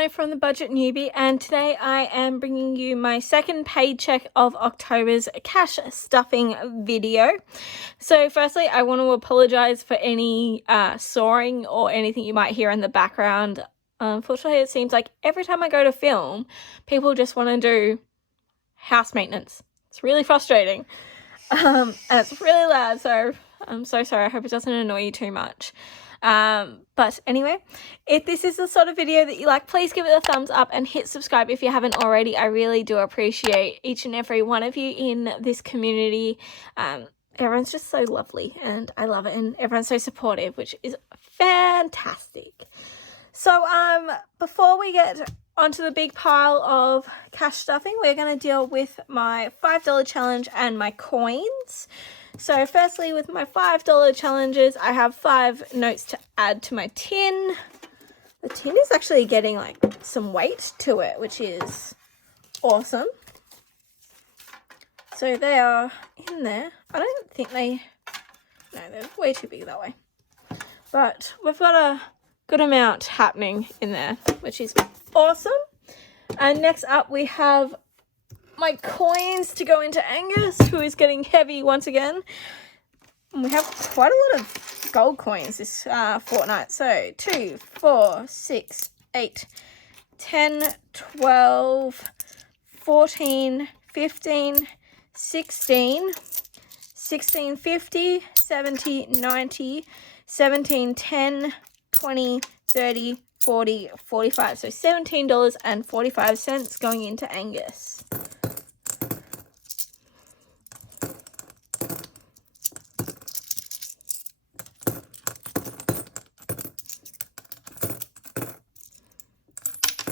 Dano from the Budget Newbie, and today I am bringing you my second paycheck of October's cash stuffing video. So firstly, I want to apologize for any sawing or anything you might hear in the background. Unfortunately, it seems like every time I go to film, people just want to do house maintenance. It's really frustrating. And it's really loud, so I'm so sorry. I hope it doesn't annoy you too much. But anyway, if this is the sort of video that you like, please give it a thumbs up and hit subscribe if you haven't already. I really do appreciate each and every one of you in this community. Everyone's just so lovely and I love it, and everyone's so supportive, which is fantastic. So before we get onto the big pile of cash stuffing, we're going to deal with my $5 challenge and my coins. So firstly, with my $5 challenges, I have 5 notes to add to my tin. The tin is actually getting like some weight to it, which is awesome. So they are in there. I don't think no, they're way too big that way. But we've got a good amount happening in there, which is awesome. And next up we have my coins to go into Angus, who is getting heavy once again. And we have quite a lot of gold coins this fortnight. So 2, 4, 6, 8, 10, 12, 14, 15, 16, 16, 50, 70, 90, 17, 10, 20, 30, 40, 45. So $17.45 going into Angus.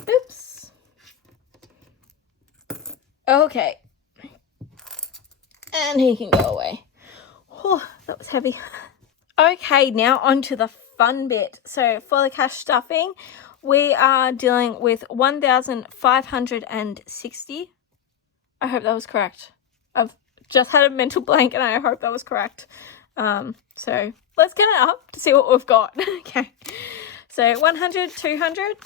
Oops. Okay. And he can go away. Oh, that was heavy. Okay, now on to the fun bit. So for the cash stuffing, we are dealing with 1,560. I hope that was correct. I've just had a mental blank and I hope that was correct. So let's get it up to see what we've got. Okay. So 100, 200.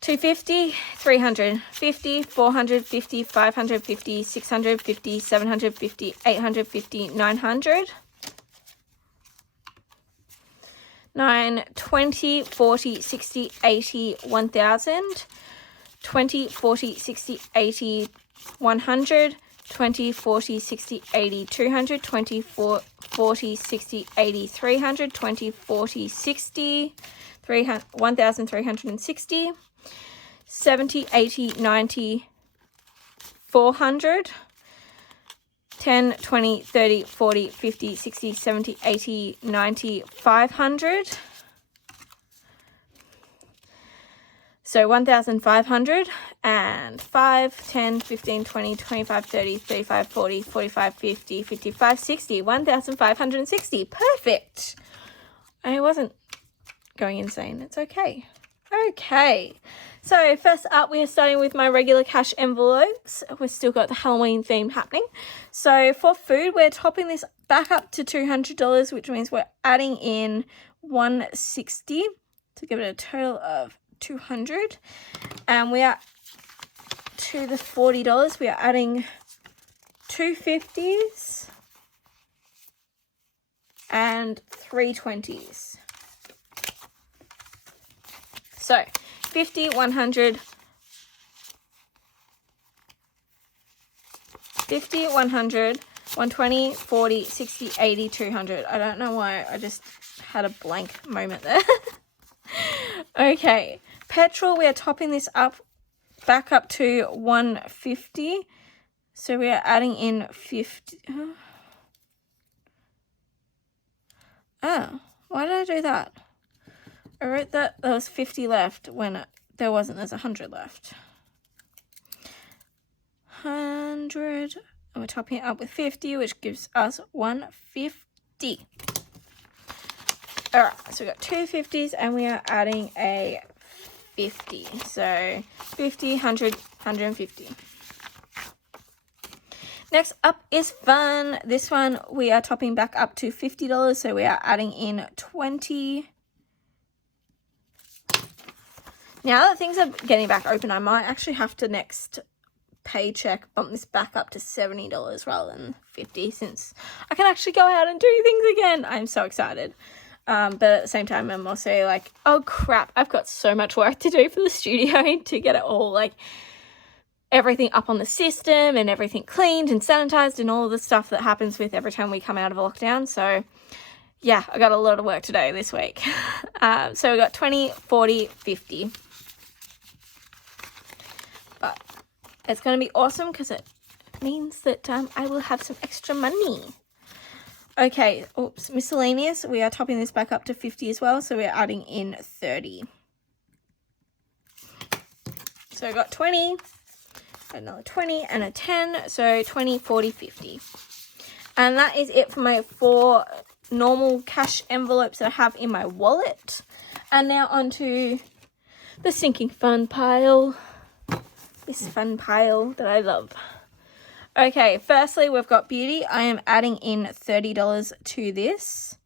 250, 350, 450, 550, 650, 750, 850, 900. 9, 20, 40, 60, 80, 1000. 20, 40, 60, 80, 100. 20, 40, 60, 80, 200. 20, 40, 60, 80, 300. 20, 40, 60, 1,360. 70, 80, 90, 400, 10, 20, 30, 40, 50, 60, 70, 80, 90, 500. So 1,500 and 5, 10, 15, 20, 25, 30, 35, 40, 45, 50, 55, 60, 1,560. Perfect. I wasn't going insane. It's okay. Okay, so first up we are starting with my regular cash envelopes. We've still got the Halloween theme happening. So for food, we're topping this back up to $200, which means we're adding in $160 to give it a total of $200. And we are to the $40, we are adding 2 50s and 3 20s. So 50, 100, 50, 100, 120, 40, 60, 80, 200. I don't know why, I just had a blank moment there. Okay, petrol, we are topping this up back up to 150. So we are adding in 50. Oh, why did I do that? I wrote that there was 50 left when there wasn't. There's 100 left. 100. And we're topping it up with 50, which gives us 150. Alright, so we got 2 50s and we are adding a 50. So 50, 100, 150. Next up is fun. This one we are topping back up to $50. So we are adding in 20 Now that things are getting back open, I might actually have to next paycheck bump this back up to $70 rather than $50, since I can actually go out and do things again. I'm so excited. But at the same time, I'm also like, oh crap, I've got so much work to do for the studio to get it all, like, everything up on the system and everything cleaned and sanitized and all of the stuff that happens with every time we come out of a lockdown. So yeah, I got a lot of work to do this week. So we got 20, 40, 50. But it's going to be awesome because it means that I will have some extra money. Okay, oops, miscellaneous. We are topping this back up to 50 as well, so we're adding in 30. So I got 20, another 20, and a 10, so 20, 40, 50. And that is it for my 4 normal cash envelopes that I have in my wallet. And now onto the sinking fund pile. This fun pile that I love. Okay, firstly, we've got beauty. I am adding in $30 to this,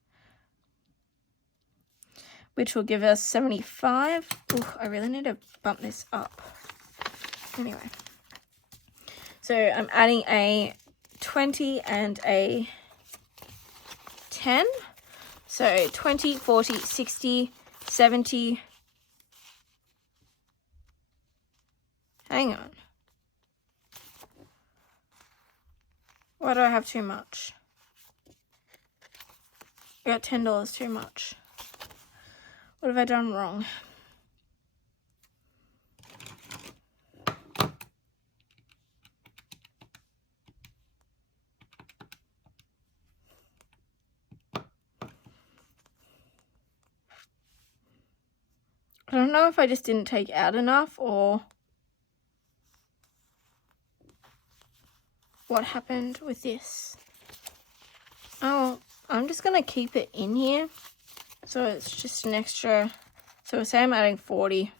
which will give us 75. Ooh, I really need to bump this up. Anyway, so I'm adding a 20 and a 10. So 20, 40, 60, 70. Hang on. Why do I have too much? I got $10 too much. What have I done wrong? I don't know if I just didn't take out enough or what happened with this. Oh, I'm just going to keep it in here. So it's just an extra. So say I'm adding 40.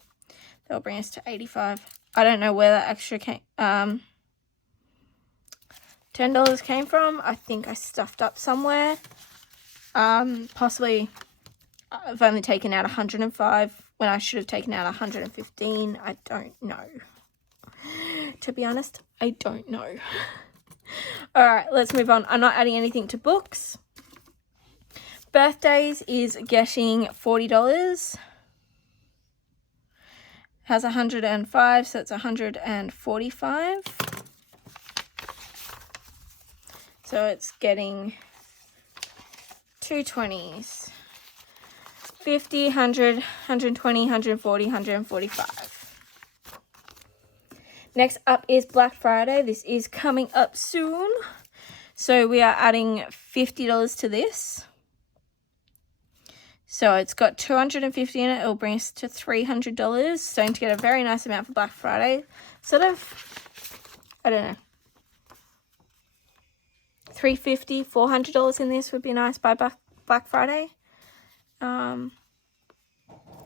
That'll bring us to 85. I don't know where that extra came. $10 came from. I think I stuffed up somewhere. Possibly I've only taken out 105 when I should have taken out 115. I don't know. To be honest, I don't know. All right, let's move on. I'm not adding anything to books. Birthdays is getting $40. Has 105, so it's 145. So it's getting 2 20s. 50, 100, 120, 140, 145. Next up is Black Friday. This is coming up soon. So we are adding $50 to this. So it's got 250 in it. It'll bring us to $300. So to get a very nice amount for Black Friday. Sort of, I don't know. $350, $400 in this would be nice by Black Friday.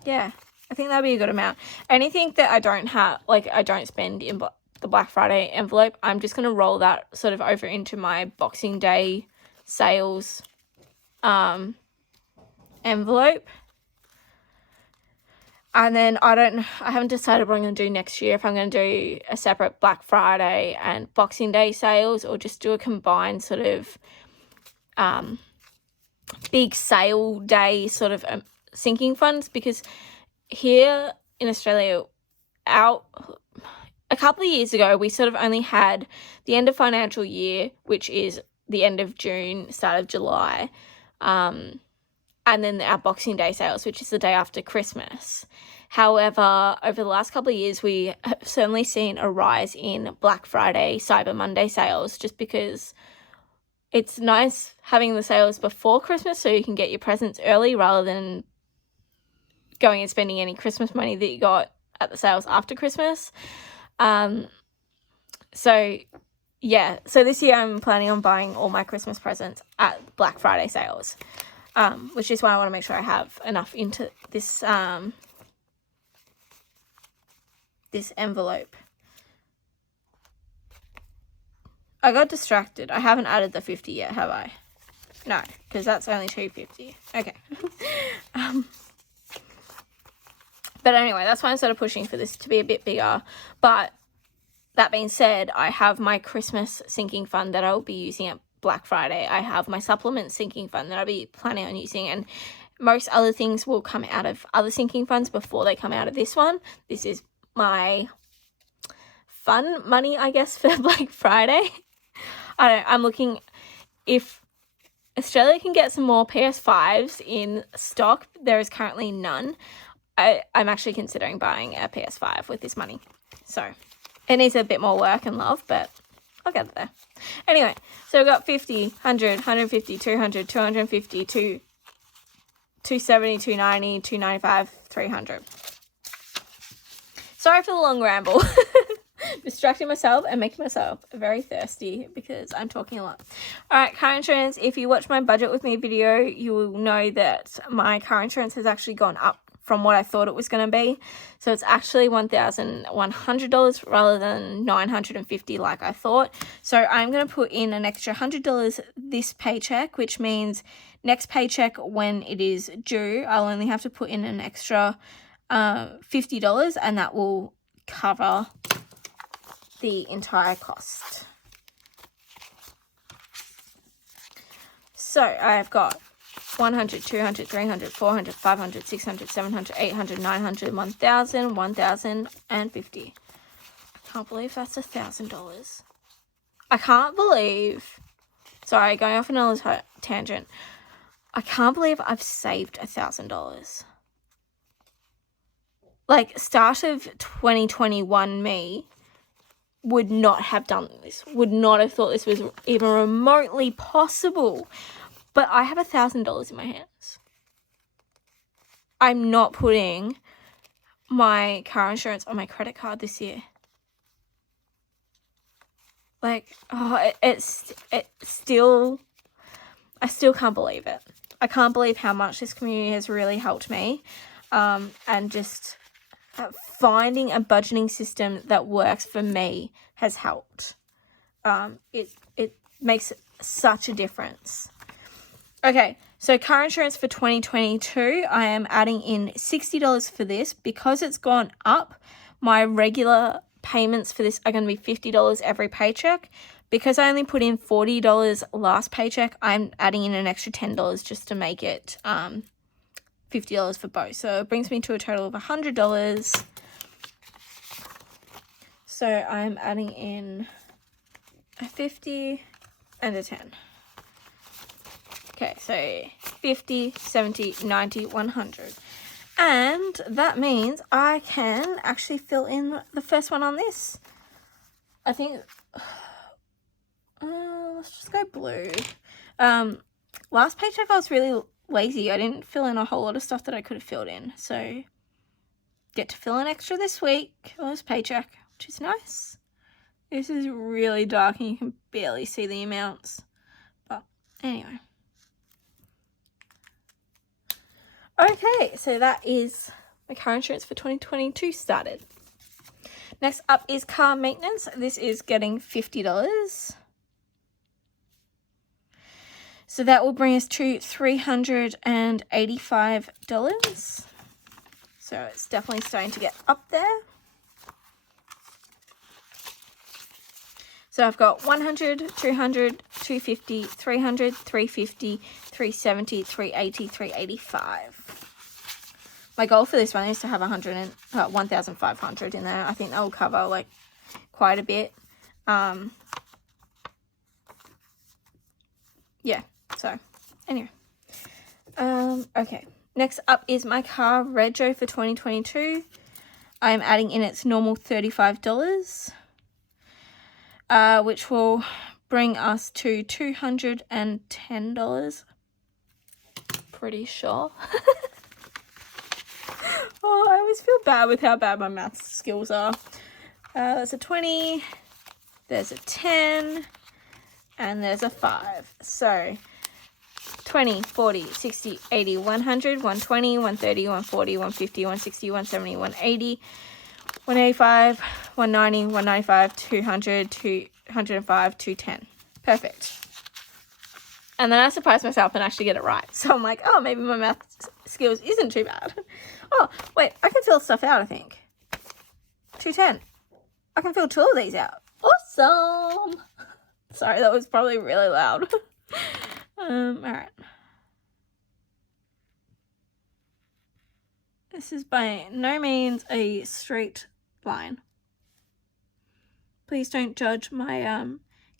Yeah, I think that'd be a good amount. Anything that I don't have, like I don't spend in the Black Friday envelope, I'm just going to roll that sort of over into my Boxing Day sales envelope. And then I haven't decided what I'm going to do next year, if I'm going to do a separate Black Friday and Boxing Day sales, or just do a combined sort of big sale day sort of sinking funds, because here in Australia, a couple of years ago, we sort of only had the end of financial year, which is the end of June, start of July, and then our Boxing Day sales, which is the day after Christmas. However, over the last couple of years, we have certainly seen a rise in Black Friday, Cyber Monday sales, just because it's nice having the sales before Christmas so you can get your presents early rather than going and spending any Christmas money that you got at the sales after Christmas. So this year I'm planning on buying all my Christmas presents at Black Friday sales, which is why I want to make sure I have enough into this this envelope. I got distracted. I haven't added the 50 yet, have I? No, because that's only $250. Okay. But anyway, that's why I'm sort of pushing for this to be a bit bigger. But that being said, I have my Christmas sinking fund that I'll be using at Black Friday. I have my supplement sinking fund that I'll be planning on using, and most other things will come out of other sinking funds before they come out of this one. This is my fun money, I guess, for Black Friday. I'm looking if Australia can get some more PS5s in stock. There is currently none. I'm actually considering buying a PS5 with this money. So it needs a bit more work and love, but I'll get it there. Anyway, so we've got 50, 100, 150, 200, 250, 270, 290, 295, 300. Sorry for the long ramble. Distracting myself and making myself very thirsty because I'm talking a lot. Alright, car insurance. If you watch my budget with me video, you will know that my car insurance has actually gone up from what I thought it was going to be. So it's actually $1,100 rather than $950 like I thought. So I'm going to put in an extra $100 this paycheck, which means next paycheck when it is due, I'll only have to put in an extra $50, and that will cover the entire cost. So I've got 100, 200, 300, 400, 500, 600, 700, 800, 900, 1,000, 1,050. I can't believe that's $1,000. I can't believe, sorry, going off another tangent. I can't believe I've saved $1,000. Like, start of 2021 me would not have done this, would not have thought this was even remotely possible. But I have $1,000 in my hands. I'm not putting my car insurance on my credit card this year. Like, it's still, I still can't believe it. I can't believe how much this community has really helped me. And just finding a budgeting system that works for me has helped. It makes such a difference. Okay, so car insurance for 2022, I am adding in $60 for this. Because it's gone up, my regular payments for this are going to be $50 every paycheck. Because I only put in $40 last paycheck, I'm adding in an extra $10 just to make it $50 for both. So it brings me to a total of $100. So I'm adding in a 50 and a 10. Okay, so 50, 70, 90, 100. And that means I can actually fill in the first one on this. I think, let's just go blue. Last paycheck I was really lazy. I didn't fill in a whole lot of stuff that I could have filled in. So get to fill in extra this week on this paycheck, which is nice. This is really dark and you can barely see the amounts. But anyway. Okay, so that is my car insurance for 2022 started. Next up is car maintenance. This is getting $50. So that will bring us to $385. So it's definitely starting to get up there. So I've got 100, 200, 250, 300, 350, 370, 380, 385. My goal for this one is to have 1,500 in there. I think that will cover like quite a bit. Yeah, so anyway. Okay, next up is my car rego for 2022. I'm adding in its normal $35. Which will bring us to $210. Pretty sure. Oh, I always feel bad with how bad my math skills are. There's a 20, there's a 10, and there's a 5. So 20, 40, 60, 80, 100, 120, 130, 140, 150, 160, 170, 180, 185, 190, 195, 200, 205, 210. Perfect. And then I surprised myself and actually get it right. So I'm like, oh, maybe my math skills skills isn't too bad. Oh, wait, I can fill stuff out, I think. 210. I can fill 2 of these out. Awesome. Sorry, that was probably really loud. Alright. This is by no means a straight line. Please don't judge my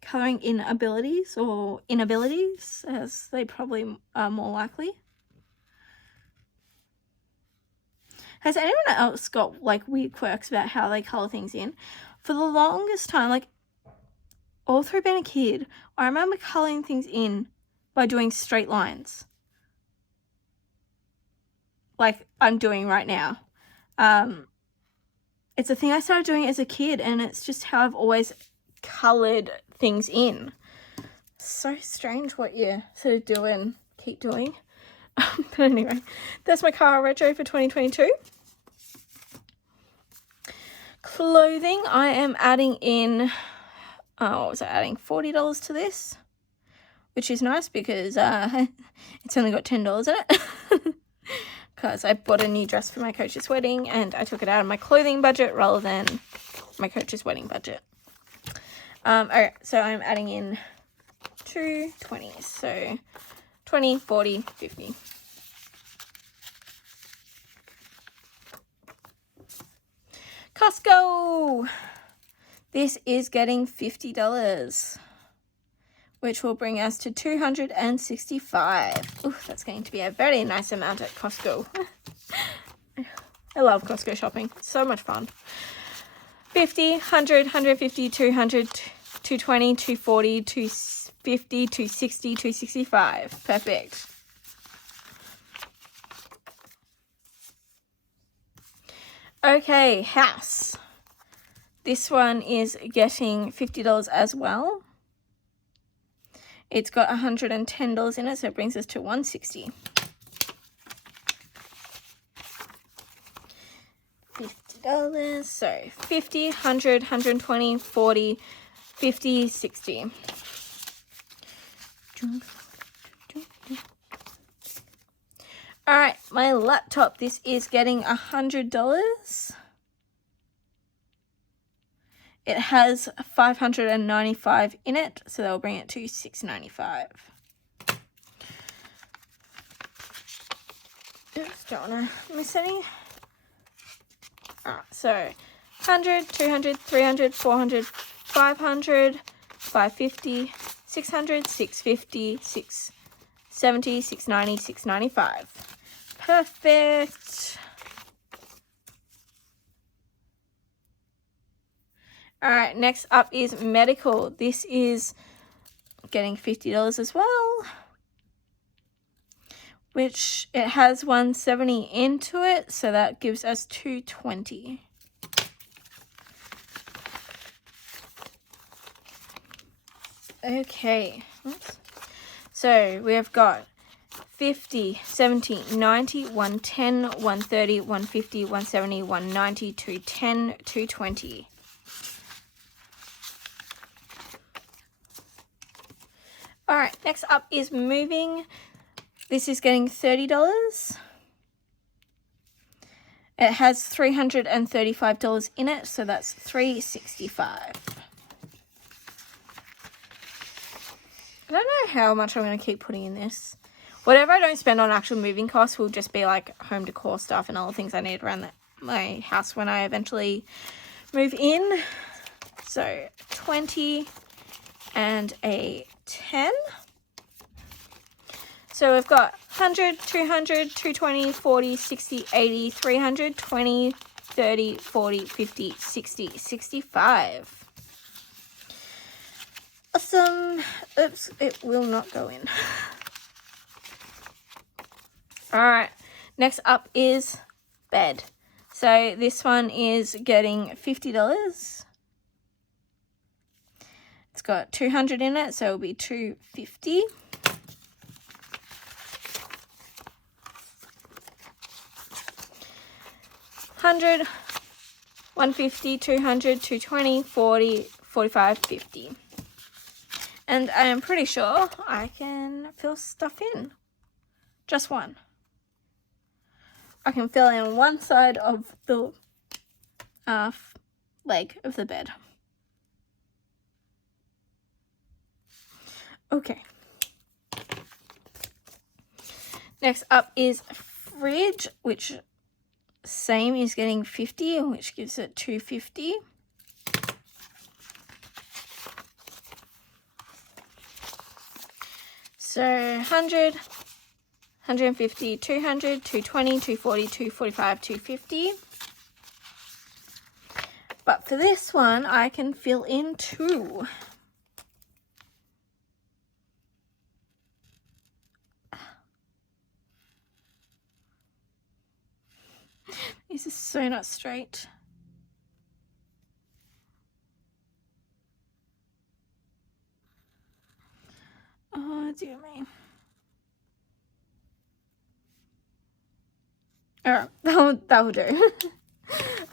colouring inabilities or inabilities, as they probably are more likely. Has anyone else got like weird quirks about how they colour things in? For the longest time, like all through being a kid, I remember colouring things in by doing straight lines. Like I'm doing right now. It's a thing I started doing as a kid, and it's just how I've always coloured things in. So strange what you sort of do and keep doing. But anyway, that's my car retro for 2022. Clothing, I am adding in, what was I adding? $40 to this, which is nice because it's only got $10 in it. Because I bought a new dress for my coach's wedding and I took it out of my clothing budget rather than my coach's wedding budget. Alright, so I'm adding in 2 20s, so 20, 40, 50. Costco! This is getting $50, which will bring us to $265. Ooh, that's going to be a very nice amount at Costco. I love Costco shopping. It's so much fun. 50, 100, 150, 200, 220, 240, 250, 260, 265. Perfect. Okay, house. This one is getting $50 as well. It's got $110 in it, so it brings us to $160. $50, so 50, 100, 120, 40, 50, 60. Alright, my laptop, this is getting $100. It has 595 in it, so that'll bring it to $695. Just don't want to miss any. Alright, so 100, 200, 300, 400, 500, 550, 600, 650, 670, 690, 695. Perfect. Alright, next up is medical. This is getting $50 as well, which it has 170 into it, so that gives us 220. Okay, oops. So we have got 50, 70, 90, 110, 130, 150, 170, 190, 210, 220. Alright, next up is moving. This is getting $30. It has $335 in it, so that's $365. I don't know how much I'm going to keep putting in this. Whatever I don't spend on actual moving costs will just be like home decor stuff and other things I need around my house when I eventually move in. So 20 and a 10. So we've got 100, 200, 220, 40, 60, 80, 300, 20, 30, 40, 50, 60, 65. Awesome. Oops, it will not go in. Alright, next up is bed. So this one is getting $50. It's got 200 in it, so it'll be 250. $100, 150, 200, 220, 40, 45, 50. And I am pretty sure I can fill stuff in. Just one. I can fill in one side of the leg of the bed. Okay. Next up is fridge, which same is getting 50, which gives it 250. So 100, 150, 200, 220, 240, 245, 250. But for this one, I can fill in 2. This is so not straight. Oh, dear me. Alright, that will do.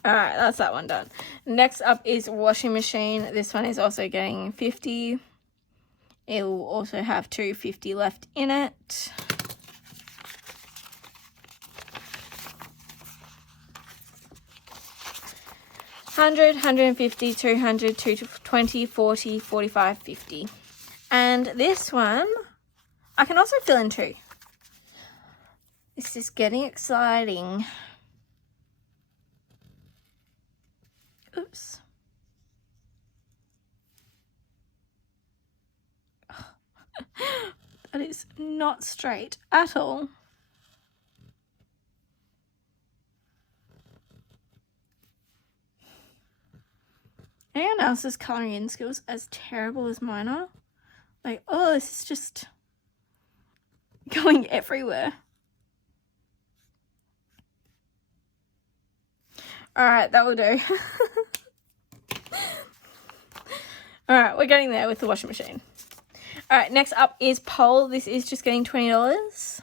Alright, that's that one done. Next up is washing machine. This one is also getting 50. It will also have 250 left in it. $100, $150, $200, $220, $40, $45, $50. And this one, I can also fill in 2. This is getting exciting. Oops. That is not straight at all. Anyone else's colouring in skills as terrible as mine are? Like, oh, this is just going everywhere. Alright, that will do. Alright, we're getting there with the washing machine. Alright, next up is pole. This is just getting $20.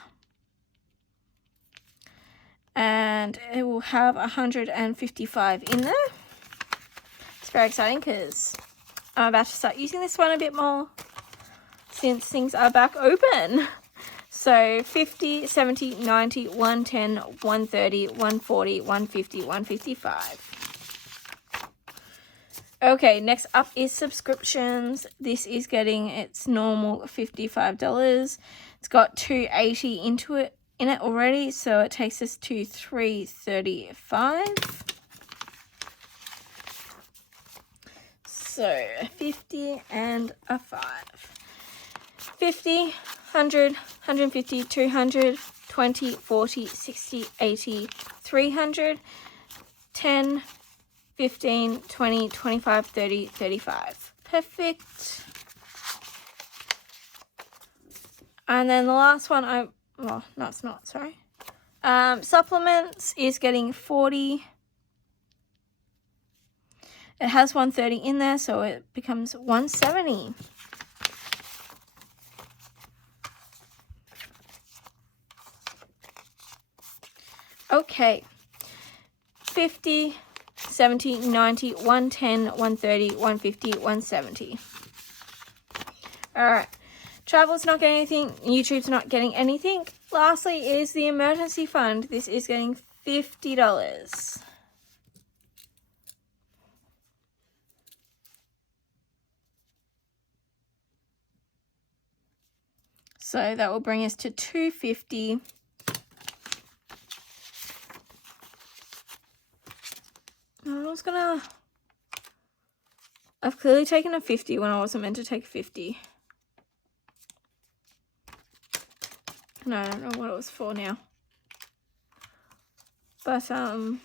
And it will have 155 in there. It's very exciting because I'm about to start using this one a bit more since things are back open. So 50, 70, 90, 110, 130, 140, 150, 155. Okay, next up is subscriptions. This is getting its normal $55. It's got $280 in it already, so it takes us to $335. So 50 and a 5. 50, 100, 150, 200, 20, 40, 60, 80, 300, 10, 15, 20, 25, 30, 35. Perfect. And then the last one, well, no, it's not, sorry. Supplements is getting 40. It has 130 in there, so it becomes 170. Okay. 50, 70, 90, 110, 130, 150, 170. Alright. Travel's not getting anything. YouTube's not getting anything. Lastly is the emergency fund. This is getting $50. So that will bring us to $250. I've clearly taken a 50 when I wasn't meant to take 50. No, I don't know what it was for now. But, because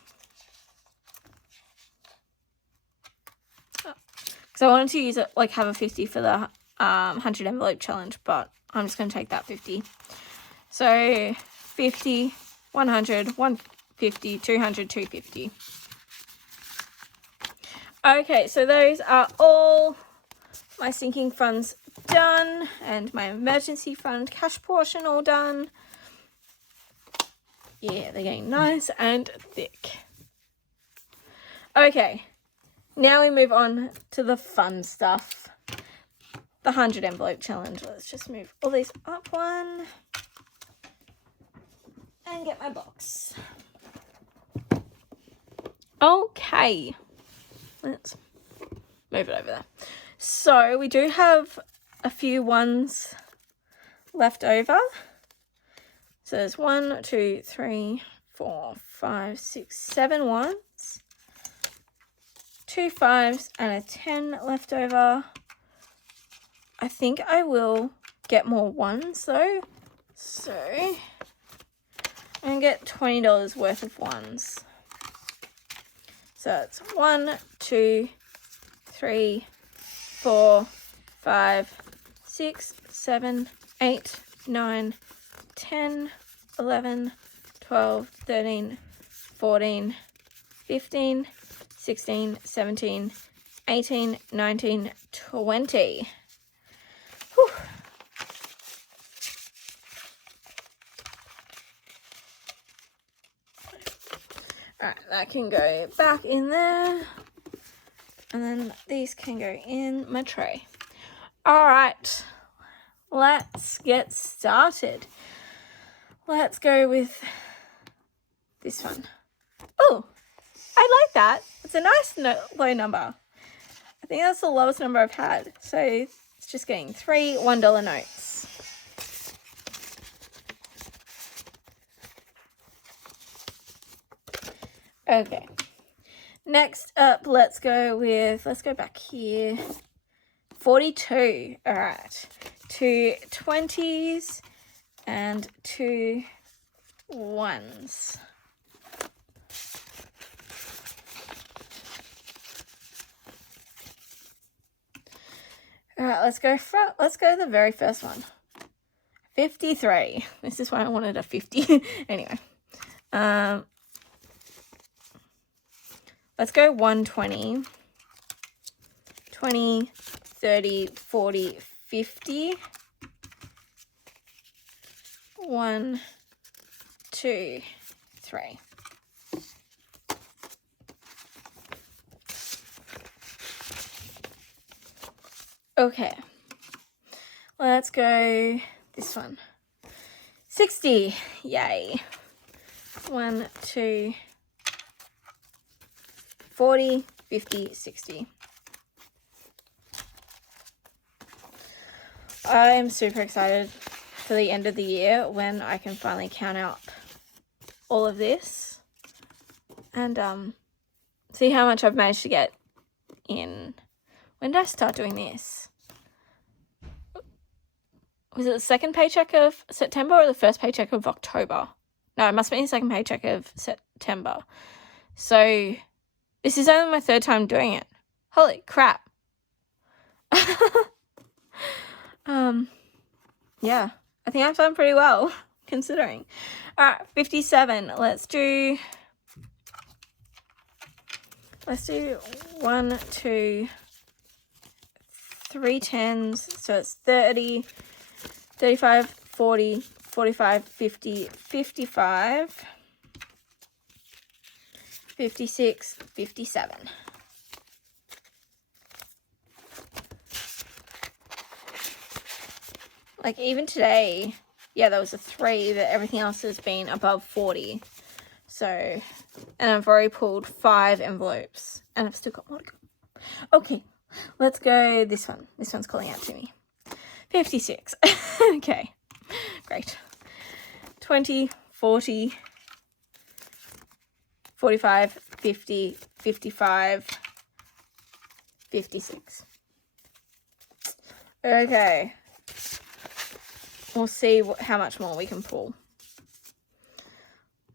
I wanted to use it, like, have a 50 for the 100 envelope challenge, but I'm just going to take that 50. So, 50, 100, 150, 200, 250. Okay, so those are all my sinking funds done and my emergency fund cash portion all done. Yeah, they're getting nice and thick. Okay, now we move on to the fun stuff. The 100 envelope challenge. Let's just move all these up one and get my box. Okay, let's move it over there. So we do have a few ones left over. So there's 1, 2, 3, 4, 5, 6, 7 ones, 2 5s, and a 10 left over. I think I will get more ones though. So I'm going to get $20 worth of ones. So it's 1, 2, 3, 4, 5, 6, 7, 8, 9, 10, 11, 12, 13, 14, 15, 16, 17, 18, 19, 20. Whew. Alright, that can go back in there. And then these can go in my tray. Alright, let's get started. Let's go with this one. Oh, I like that. It's a nice low number. I think that's the lowest number I've had. So it's just getting 3 $1 notes. Okay. Next up, let's go back here. 42. All right. 2 20s and 2 1s. All right, let's go the very first one. 53. This is why I wanted a 50. Anyway. Let's go 120. 20, 30, 40, 50. 1, 2, 3. Okay, let's go this one. 60, yay. 1, 2, 40, 50, 60. I'm super excited for the end of the year when I can finally count out all of this and see how much I've managed to get in. When did I start doing this? Was it the second paycheck of September or the first paycheck of October? No, it must be the second paycheck of September. So this is only my third time doing it. Holy crap. Yeah, I think I've done pretty well considering. All right, 57. Let's do 1, 2, 3 10s. So it's 30, 35, 40, 45, 50, 55, 56, 57. Like even today, yeah, there was a 3, but everything else has been above 40. So, and I've already pulled 5 envelopes and I've still got more to go. Okay, let's go this one. This one's calling out to me. 56. Okay, great. 20, 40, 45, 50, 55, 56. Okay. We'll see how much more we can pull.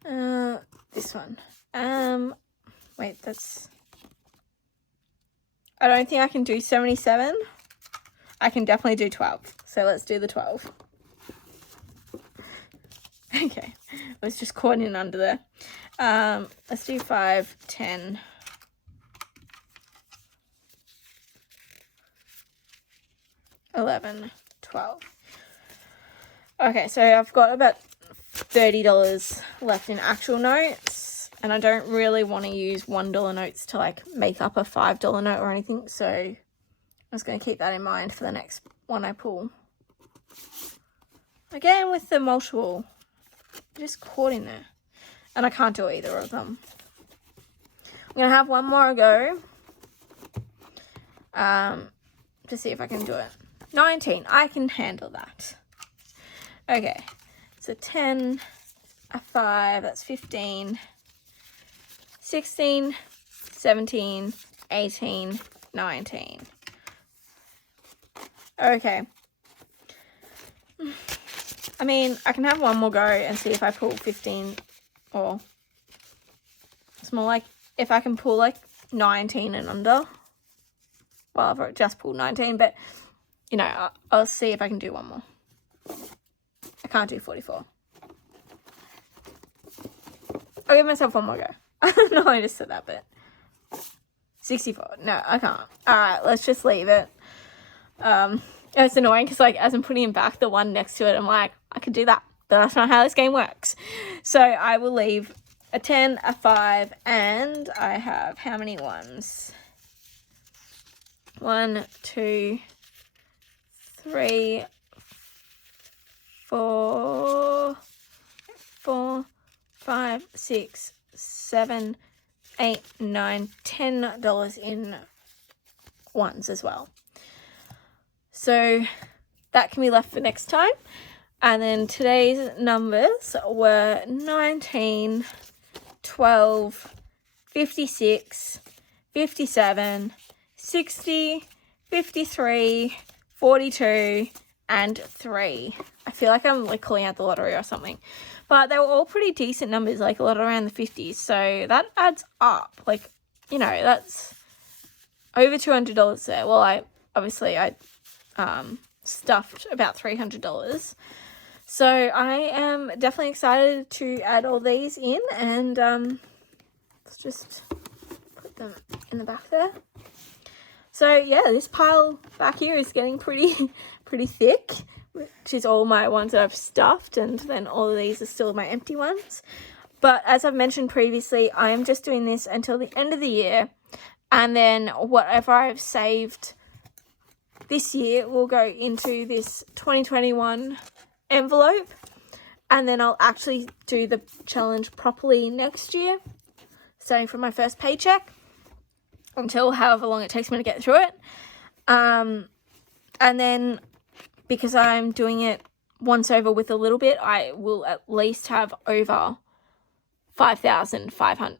This one. Wait, that's... I don't think I can do 77. I can definitely do 12. So let's do the 12. Okay. I was just caught in under there. Let's do 5, 10. 11, 12. Okay, so I've got about $30 left in actual notes, and I don't really want to use $1 notes to like make up a $5 note or anything, so I'm just going to keep that in mind for the next one I pull. Again with the multiple, just caught in there, and I can't do either of them. going to have one more go to see if I can do it. 19. I can handle that. Okay. So 10, a 5, that's 15, 16, 17, 18, 19. Okay. I mean, I can have one more go and see if I pull 15, or it's more like if I can pull like 19 and under. Well, I've just pulled 19, but you know, I'll see if I can do one more. I can't do 44. I'll give myself one more go. No, I just said that, but 64. No, I can't. All right, let's just leave it. It's annoying because, like, as I'm putting it back, the one next to it, I'm like, I could do that, but that's not how this game works. So I will leave a 10, a 5, and I have how many ones? 1, 2, 3, 4, 5, 6, 7, 8, 9, $10 in ones as well. So that can be left for next time. And then today's numbers were 19, 12, 56, 57, 60, 53, 42, and 3. I feel like I'm like calling out the lottery or something. But they were all pretty decent numbers, like a lot around the 50s. So that adds up. Like, you know, that's over $200 there. Well, I stuffed about $300. So I am definitely excited to add all these in, and let's just put them in the back there. So yeah, this pile back here is getting pretty thick, which is all my ones that I've stuffed, and then all of these are still my empty ones. But as I've mentioned previously, I am just doing this until the end of the year, and then whatever I've saved this year will go into this 2021 envelope, and then I'll actually do the challenge properly next year, starting from my first paycheck until however long it takes me to get through it. And then because I'm doing it once over with a little bit, I will at least have over $5,500.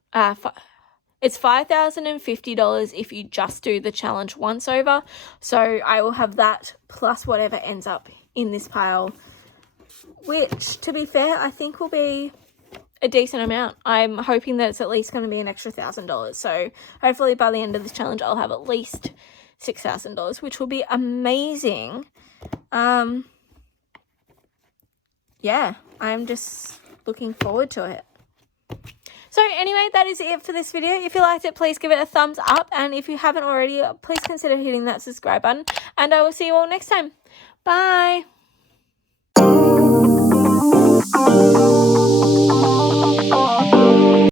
It's $5,050 if you just do the challenge once over. So I will have that plus whatever ends up in this pile, which, to be fair, I think will be a decent amount. I'm hoping that it's at least going to be an extra $1,000. So hopefully by the end of this challenge, I'll have at least $6,000, which will be amazing. Yeah, I'm just looking forward to it. So anyway, that is it for this video. If you liked it, please give it a thumbs up. And if you haven't already, please consider hitting that subscribe button. And I will see you all next time. Bye.